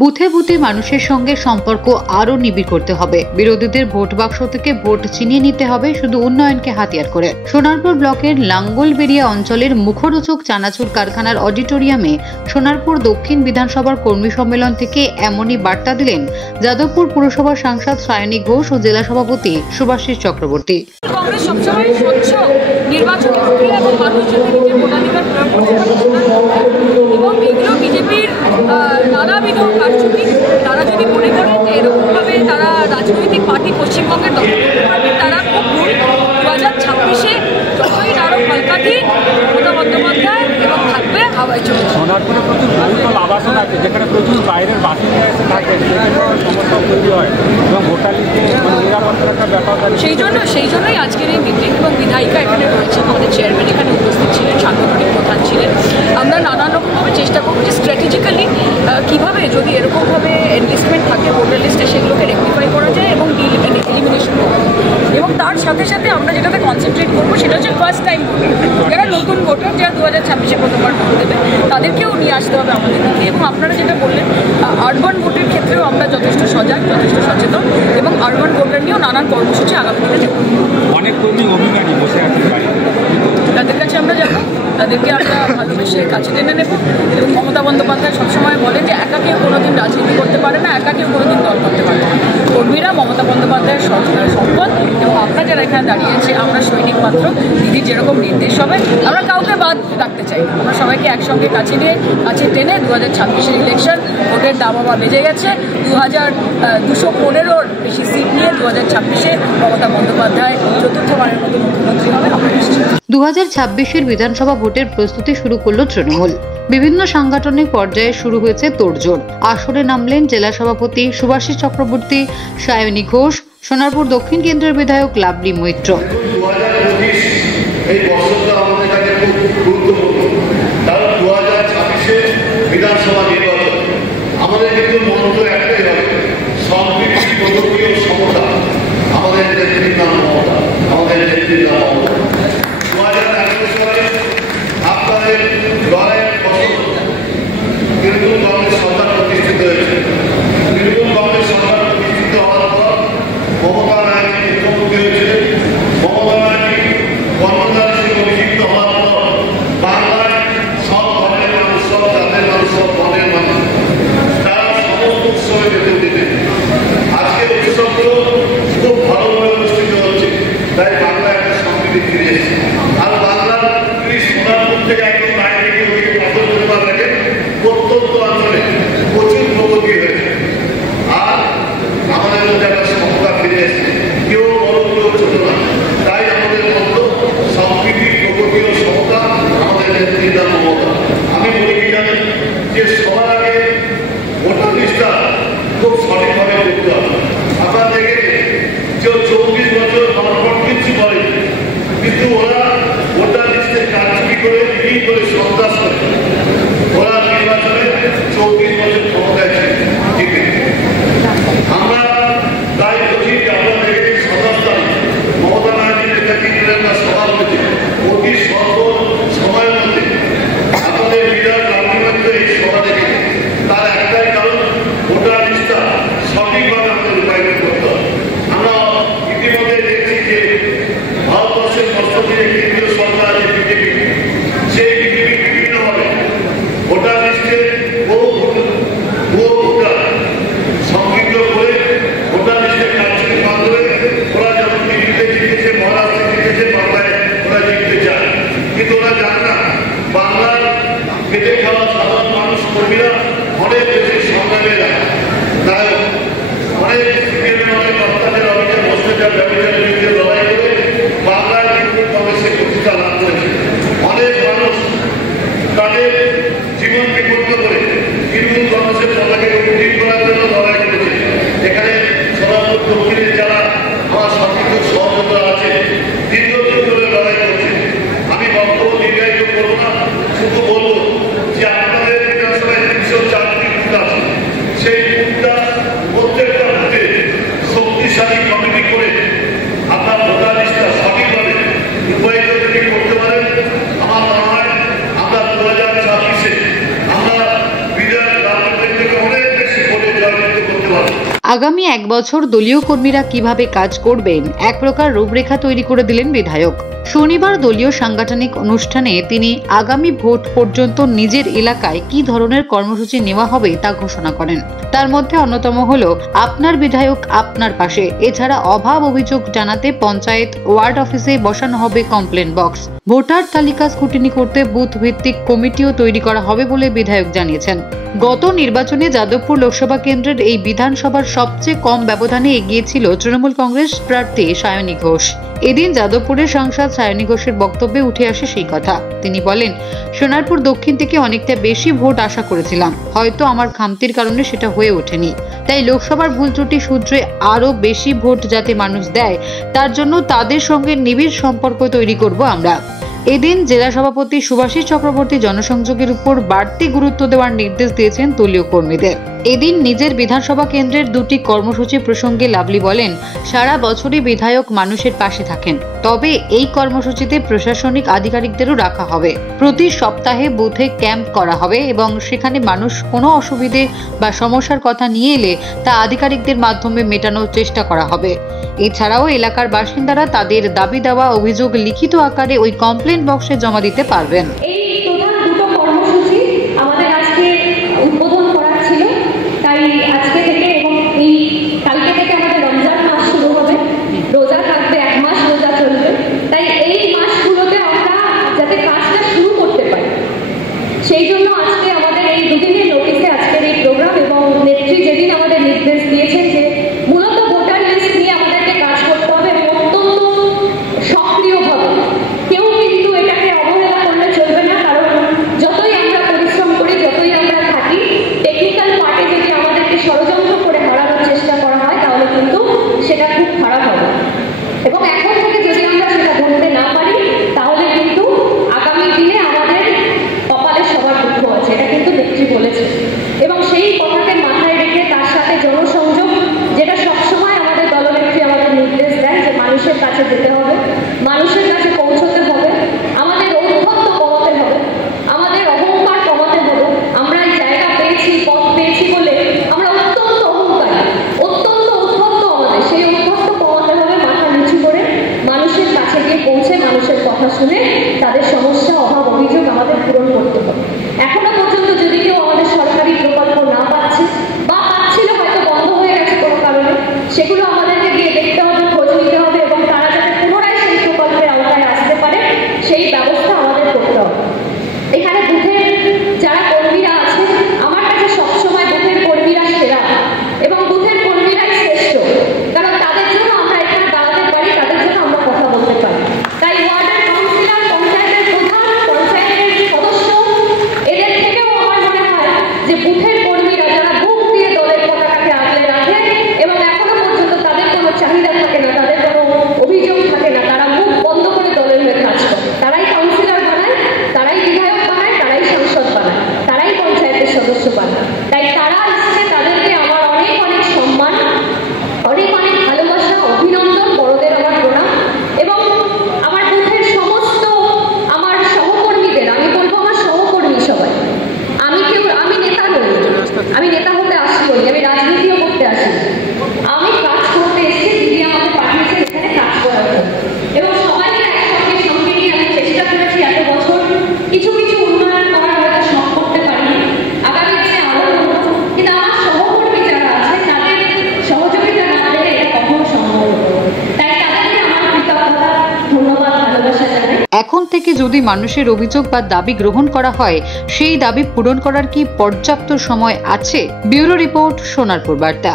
বুথে বুথে মানুষের সঙ্গে সম্পর্ক আরও নিবিড় করতে হবে। বিরোধীদের ভোট বাক্স থেকে ভোট ছিনিয়ে নিতে হবে শুধু উন্নয়নকে হাতিয়ার করে। সোনারপুর ব্লকের লাঙ্গলবেড়িয়া অঞ্চলের মুখরোচক চানাচুর কারখানার অডিটোরিয়ামে সোনারপুর দক্ষিণ বিধানসভার কর্মী সম্মেলন থেকে এমনই বার্তা দিলেন যাদবপুর পুরসভার সাংসদ সায়নী ঘোষ ও জেলা সভাপতি সুভাষিস চক্রবর্তী। কংগ্রেস সবসময় স্বচ্ছ নির্বাচনী প্রক্রিয়া এবং মানুষের নিজের ভোটাধিকার প্রয়োগ করতে এবং এগুলো বিজেপির নানাবিধ কারচুপি। তারা যদি মনে করেন যে এরকমভাবে তারা রাজনৈতিক পার্টি পশ্চিমবঙ্গের দখল করতে পারবে, তারা খুব ভুল। 2026-এ যতই নারক মালকাঠি মমতা বন্দ্যোপাধ্যায় এবং থাকবে হাওয়ায় চলে। সোনারপুরে প্রচুর বহুতল আবাসন আছে যেখানে প্রচুর বাইরের বাসিন্দা এসে থাকে, সমস্যা তৈরি হয় এবং ভোটার লিস্টে নিরাপত্তার একটা ব্যাপার। সেই জন্যই আজকের এই মিটিং এবং বিধায়িকা এখানে রয়েছেন, আমাদের চেয়ারম্যান এখানে উপস্থিত ছিলেন, সাংগঠনিক প্রধান ছিলেন। আমরা নানান রকমভাবে চেষ্টা করবো যে স্ট্র্যাটেজিক্যালি কীভাবে যদি এরকমভাবে এনলিস্টমেন্ট থাকে ভোটার লিস্টে সেগুলোকে রেকটিফাই করা যায় এবং এলিমিনেশন করা। এবং তার সাথে সাথে আমরা যেটাতে কনসেন্ট্রেট করবো সেটা হচ্ছে ফার্স্ট টাইম ভোটার, যারা নতুন ভোটার, যারা 2026-এ প্রথমবার ভোট দেবে, তাদেরকেও নিয়ে আসতে হবে আমাদের দিকে। এবং আপনারা যেটা বললেন আরবান ভোটের ক্ষেত্রেও আমরা যথেষ্ট সজাগ, যথেষ্ট সচেতন এবং আরবান ভোটার নিয়েও নানান কর্মসূচি আগামী দিনে যাব। অনেক কর্মী অভিমানী বসে আছে, তাদের কাছে আমরা যাবো, তাদেরকে আমরা ভালোবেসে কাছে টেনে নেব। এবং মমতা বন্দ্যোপাধ্যায় সবসময় বলেন যে একা কেউ কোনোদিন রাজনীতি করতে পারে না, একা কেউ কোনোদিন দল করতে পারে না। কর্মীরা মমতা বন্দ্যোপাধ্যায়ের সম্পদ এবং আমরা যারা এখানে দাঁড়িয়েছি আমরা সৈনিক মাত্র। দিদির যেরকম নির্দেশ হবে আমরা কাউকে বাদ রাখতে চাই। আমরা সবাইকে একসঙ্গে কাছে টেনে 2026-এর ইলেকশন, ভোটের দাবাবা বেজে গেছে। 215-র বেশি সিট নিয়ে 2026-এ মমতা বন্দ্যোপাধ্যায় চতুর্থবারের মতো মুখ্যমন্ত্রী হবে। 2026-এর বিধানসভা ভোটের প্রস্তুতি শুরু করল তৃণমূল। বিভিন্ন সাংগঠনিক পর্যায়ে শুরু হয়েছে তোড়জোড়। আসরে নামলেন জেলা সভাপতি সুভাষিস চক্রবর্তী, সায়নী ঘোষ, সোনারপুর দক্ষিণ কেন্দ্রের বিধায়ক লাভলি মৈত্র। এই বছরটা আমাদের কাছে খুব গুরুত্বপূর্ণ, কারণ 2026-এ বিধানসভা নির্বাচন। আমাদের কিন্তু মন্ত্র একটাই হবে, সম্প্রীতি, প্রগতি ও সমতা। আমাদের নেত্রীর নাম মমতা, আমাদের নেত্রীর নাম মমতা। 2011 সালে আপনাদের লড়াইয়ের ফসল তৃণমূল কংগ্রেস সরকার প্রতিষ্ঠিত হয়েছে। তৃণমূল কংগ্রেস সরকার প্রতিষ্ঠিত হওয়ার পর মমতা ব্যানার্জি মুখ্যমন্ত্রী হয়েছিলেন। মমতা ব্যানার্জি কর্মচারী হিসেবে অভিযুক্ত হওয়ার পর বাংলায় সব ধর্মের মানুষ, সব জাতের মানুষ, সব ধর্মের মানুষ তারা সমস্ত উৎসবে বেতন দিতেন। আজকে উৎসবগুলো খুব ভালোভাবে অনুষ্ঠিত হচ্ছে, তাই বাংলা একটা সংস্কৃতি ফিরে এসেছে। আর বাংলার সোনারপুর থেকে একদম বাইরে গিয়ে পাথর পরিবার দেখেন প্রত্যন্ত অঞ্চলে প্রচুর প্রগতি হয়েছে। আর আমাদের মধ্যে একটা সমতা ফিরে এসেছে, কেউ বড় কেউ ছোট না। তাই আমাদের মধ্যে সংস্কৃতি, প্রগতি ও সমতা, আমাদের নেত্রীর নাম মমতা। আমি বলি কি জানেন, যে সবার আগে ভোটার লিস্টটা খুব সঠিকভাবে করতে হবে। আপনারা দেখেছেন যে 24 বছর নরপট কিছু করে, কিন্তু ওরা ভোটার লিস্টে কারচুপি করে, বিক্রি করে, সন্ত্রাস করে ওরা নির্বাচনে 24 বছর ক্ষমতায় জিতে। আমরা তাই বলছি যে আপনারা দেখেছেন সদস্যতা মমতা ব্যানার্জির নেতৃত্বে একটা সভা হয়েছে, অতি স্বল্প সময়ের মধ্যে আমাদের বিধায়ক রামমন্ত্র এই সভা দেখে। তার একটাই কারণ, ভোটার লিস্টটা সঠিকভাবে আমাদের রূপায়িত করতে হবে। আমরা ইতিমধ্যে দেখছি যে ভারতবর্ষের ষষ্ঠদিনে কেন্দ্রীয় সরকার আছে বিজেপি, সেই বিজেপি বিভিন্নভাবে ভোটার লিস্টে ভুয়ো ভোটার সংযুক্ত করে ভোটার লিস্টে কারচুপির মাধ্যমে ওরা যেমন দিল্লিতে জিতেছে, মহারাষ্ট্রে জিতেছে, বাংলায় ওরা জিততে চায়। কিন্তু ওরা জানে না বাংলার খেটে খাওয়া সাধারণ মানুষ, কর্মীরা অনেক বেশি সংগ্রামে যায়। তাই অনেক অনেক অত্যাচার, অভিযান, ভ্রষ্টাচার, ব্যবচারের বিরুদ্ধে লড়াই করে বাংলায় তৃণমূল কংগ্রেসের প্রতিষ্ঠা লাভ করেছে। অনেক মানুষ তাদের জীবন বিপন্ন করে তৃণমূল কংগ্রেসের পতাকে উন্নীত করার জন্য লড়াই করেছে। এখানে সোনারপুর দক্ষিণের যারা আমার সতীর্থ সহযোগিতা আছে, দীর্ঘদিন ধরে লড়াই করছে। আমি বক্তব্য দীর্ঘায়িত করবো না, শুধু বলবো যে আপনাদের বিধানসভায় 304টি বুথ আছে। সেই বুথটা প্রত্যেকটা বুথে শক্তিশালী কমিটি করে আপনার ভোটার লিস্টটা সঠিকভাবে রূপায়িত যদি করতে পারেন, আমার মনে হয় আমরা 2026-এ আমরা বিধায়ক রাজনীতির থেকে অনেক আগামী 1 বছর দলীয় কর্মীরা কিভাবে কাজ করবেন এক প্রকার রূপরেখা তৈরি করে দিলেন বিধায়ক। শনিবার দলীয় সাংগঠনিক অনুষ্ঠানে তিনি আগামী ভোট পর্যন্ত নিজের এলাকায় কি ধরনের কর্মসূচি নেওয়া হবে তা ঘোষণা করেন। তার মধ্যে অন্যতম হলো আপনার বিধায়ক আপনার পাশে। এছাড়া অভাব অভিযোগ জানাতে পঞ্চায়েত ওয়ার্ড অফিসে বসানো হবে কমপ্লেন বক্স। ভোটার তালিকা স্ক্রুটিনি করতে বুথ ভিত্তিক কমিটিও তৈরি করা হবে বলে বিধায়ক জানিয়েছেন। গত নির্বাচনে যাদবপুর লোকসভা কেন্দ্রের এই বিধানসভার সবচেয়ে কম ব্যবধানে এগিয়ে ছিল তৃণমূল কংগ্রেস প্রার্থী সায়নী ঘোষ। এদিন যাদবপুরের সাংসদ সায়নী ঘোষের বক্তব্যে উঠে আসে সেই কথা। তিনি বলেন, সোনারপুর দক্ষিণ থেকে অনেকটা বেশি ভোট আশা করেছিলাম, হয়তো আমার খামতির কারণে সেটা হয়ে ওঠেনি। তাই লোকসভার ভুল ত্রুটি সূত্রে আরো বেশি ভোট যাতে মানুষ দেয় তার জন্য তাদের সঙ্গে নিবিড় সম্পর্ক তৈরি করব আমরা। এদিন জেলা সভাপতি সুভাষিস চক্রবর্তী জনসংযোগের উপর বাড়তি গুরুত্ব দেওয়ার নির্দেশ দিয়েছেন দলীয় কর্মীদের। এদিন নিজের বিধানসভা কেন্দ্রের 2টি কর্মসূচি প্রসঙ্গে লাভলি বলেন, সারা বছরই বিধায়ক মানুষের পাশে থাকেন, তবে এই কর্মসূচিতে প্রশাসনিক আধিকারিকদেরও রাখা হবে। প্রতি সপ্তাহে বুথে ক্যাম্প করা হবে এবং সেখানে মানুষ কোনো অসুবিধে বা সমস্যার কথা নিয়ে এলে তা আধিকারিকদের মাধ্যমে মেটানোর চেষ্টা করা হবে। এছাড়াও এলাকার বাসিন্দারা তাদের দাবি দেওয়া অভিযোগ লিখিত আকারে ওই কমপ্লেন বক্সে জমা দিতে পারবেন। এই প্রধান দুটো কর্মসূচি আমাদের আজকে উদ্বোধন করা ছিল, তাই আজকে থেকে এবং এই কালকে থেকে আমাদের রমজান মাস শুরু হবে, রোজা থাকবে, 1 মাস রোজা চলবে। তাই এই মাসগুলোতে আমরা যাতে কাজটা শুরু করতে পারি সেই জন্য আজকে আমাদের এই 2 দিনের নোটিশে আজকের এই প্রোগ্রাম। এবং নেত্রী যেদিন আমাদের নির্দেশ দিয়েছেন যে মূলত ভোটার লিস্ট নিয়ে আমাদেরকে কাজ করতে হবে অত্যন্ত সক্রিয়ভাবে, কেউ কিন্তু এটাকে অবহেলা করলে চলবে না। কারণ যতই আমরা পরিশ্রম করি, যতই আমরা থাকি, টেকনিক্যাল পার্টে যদি আমাদেরকে ষড়যন্ত্র করে হারানোর চেষ্টা করা হয় তাহলে কিন্তু সেটা খুব খারাপ হবে। এবং এখন থেকে যদি আমরা সেটা ধরতে না পারি তাহলে কিন্তু আগামী দিনে আমাদের কপালে সবার দুঃখ আছে, এটা কিন্তু নেত্রী বলেছে। এবং সেই কথাকে মাথায় রেখে তার সাথে জনসংযোগ, যেটা সবসময় আমাদের দলনেত্রী আমাদের নির্দেশ দেয় যে মানুষের কাছে যেতে হবে, মানুষের কাছে পৌঁছতে হবে, আমাদের ঔদ্ধত্য কমাতে হবে, আমাদের অহংকার কমাতে হবে। আমরা এই জায়গা পেয়েছি, পথ পেয়েছি বলে আমরা অত্যন্ত অহংকারী, অত্যন্ত উদ্ধত্ত। আমাদের সেই উদ্ধত্ত কমাতে হবে, মাথা নিচু করে মানুষের কাছে গিয়ে পৌঁছে মানুষের কথা শুনে তাদের সমস্যা, অভাব, অভিযোগ আমাদের পূরণ করতে হবে। এখনো পর্যন্ত যদি কেউ আমাদের সরকারি প্রকল্প না পাচ্ছে বা পাচ্ছিল, হয়তো বন্ধ হয়ে গেছে কোনো কারণে, সেগুলো আমাদেরকে গিয়ে দেখতে হবে, খোঁজ নিতে হবে এবং তারা যাতে পুনরায় সেই প্রকল্পের আওতায় আসতে পারে সেই ব্যবস্থা আমাদের করতে হবে। এখানে বুথের যারা কর্মীরা আছে, আমার কাছে সবসময় বুথের কর্মীরা সেরা এবং বুথের কর্মীরাই শ্রেষ্ঠ। কারণ তাদের জন্য আমরা এখানে দাঁড়াতে পারি, তাদের জন্য আমরা কথা বলতে পারি। তাই ওয়ার্ডের কাউন্সিলর, পঞ্চায়েতের প্রধান, পঞ্চায়েতের সদস্য, এদের থেকেও আমার মনে হয় যে বুথের কর্মীরা যারা বুক দিয়ে দলের পতাকাকে আগলে রাখে এবং এখনো পর্যন্ত তাদের কোনো চাহিদা থাকে না, তাদের কোনো অভিযোগ থাকে না, তারা মুখ বন্ধ করে দলের হয়ে কাজ করে, তারাই কাউন্সিলর বানায়, তারাই বিধায়ক বানায়, তারাই সাংসদ বানায়, তারাই পঞ্চায়েতের সদস্য বানায়। তাই তারা এসছে, তাদেরকে আমার অনেক অনেক সম্মান, অনেক অনেক ভালোবাসা, অভিনন্দন, বড়দের আমার প্রণাম। এবং আমার বুথের সমস্ত আমার সহকর্মীদের, আমি বলবো আমার সহকর্মী সবাই, আমি নেতা নই, আমি নেতা হতে আসিও নি, আমি রাজনীতিও করতে আসি, আমি কাজ করতে এসেছি। দিদি আমাকে পাঠিয়েছে এখানে কাজ করার জন্য এবং সবাইকে একসঙ্গে সঙ্গে নিয়ে আমি চেষ্টা করেছি এত বছর কিছু কিছু উন্নয়ন করার, হয়তো সব করতে পারিনি, আগামী দিনে আরো করবো। কিন্তু আমার সহকর্মী যারা আছে তাদের সহযোগিতা না পেলে এটা কখনো সম্ভব হবে। তাই তাদেরকে আমার কৃতজ্ঞতা, ধন্যবাদ, ভালোবাসা জানাই। এখন থেকে যদি মানুষের অভিযোগ বা দাবি গ্রহণ করা হয়, সেই দাবি পূরণ করার কি পর্যাপ্ত সময় আছে? ব্যুরো রিপোর্ট, সোনারপুর বার্তা।